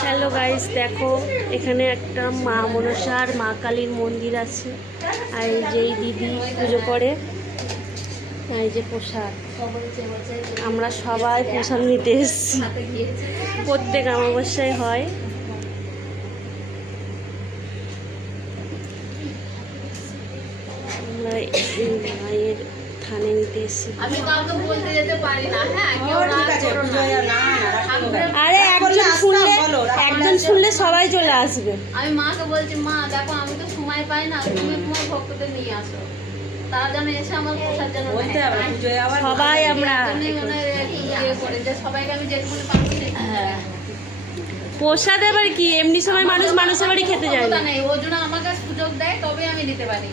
Hello guys, দেখো এখানে একটা মা মনসার মা কালীর মন্দির আছে। আর এই যে এই দিদি পুজো করে, আর এই যে প্রসাদ। আমরা সবাই প্রসাদ নিতে এসেছি, প্রত্যেক অমাবস্যায় হয়। আমরা এই মায়ের থানে নিতে এসেছি। আমি কাউকে বলতে যেতে পারি না। হ্যাঁ, কেউ রাগ করো না। আরে একজন শুনলে সবাই চলে আসবে। আমি মাকে বলছি, মা দেখো আমি তো সময় পাই না, তুমি তোমার ভক্তদের নিয়ে আসো, তারা যেন এসে আমার প্রসাদ যেন সবাই আমরা করে যে সবাইকে আমি যেটুকুনি পাচ্ছি। প্রসাদ এবার কি এমনি সময় মানুষের বাড়ি খেতে যায় না। নেই, ওই জন্য আমাকে সুযোগ দেয় তবে আমি দিতে পারি,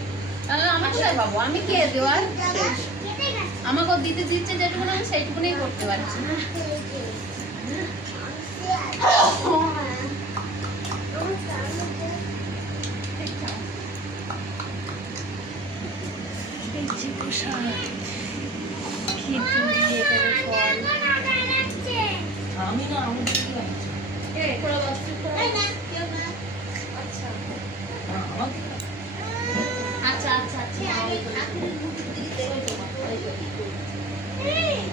তাহলে আমি কোথায় পাবো? আমি কে দেওয়ার? আমাকে দিতে দিচ্ছে যেটুকুনি, আমি সেইটুকুনি করতে পারছি। আচ্ছা আচ্ছা আচ্ছা,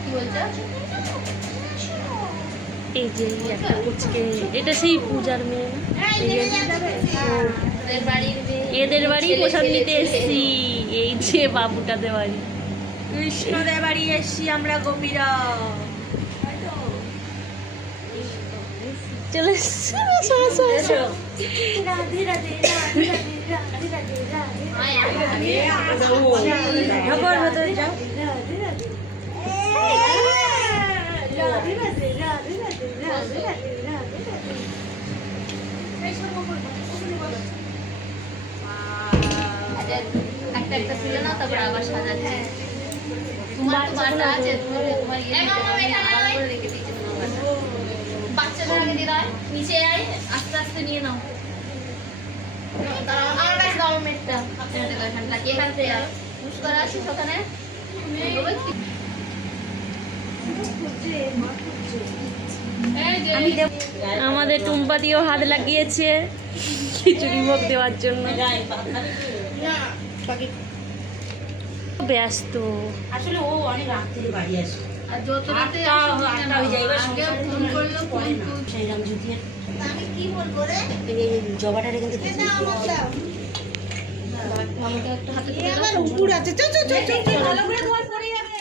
কি বলছো? এই যে একটা কুচকে, এটা সেই পূজার মেয়ে না? এদের বাড়ি প্রসাদ নিতে এসছি। এই যে বাবুটাদের বাড়ি, কৃষ্ণদের বাড়ি এসছি আমরা গোপীরা। চলে এসছি। একটা একটা ছিল না, তারপর আবার সাজাচ্ছে। তোমার বাটা আছে, তোমার আলাদা করে রেখে দিয়েছে তোমার বাটা। বাচ্চাদের আগে দিয়ে দাও, নিচে আয়, আস্তে আস্তে নিয়ে নাও। আমার কাছে দাও মেটটা, এখানটা কে এখান থেকে পুশ করা আছিস ওখানে। আমাদের টুম্পা দিয়েও হাত লাগিয়েছে খিচুড়ি ভোগ দেওয়ার জন্য। ব্যস্ত আসলে ও অনেক রাত থেকে বাড়ি আসে। আর যত রাতে ফোন করলেও ফোন সেইরাম জুতিয়ে আমি কি বলবো রে? জবাটারে কিন্তু আমাকে একটা হাতে আবার উপর আছে। চল চল চল ভালো করে ধোয়া পড়ে যাবে।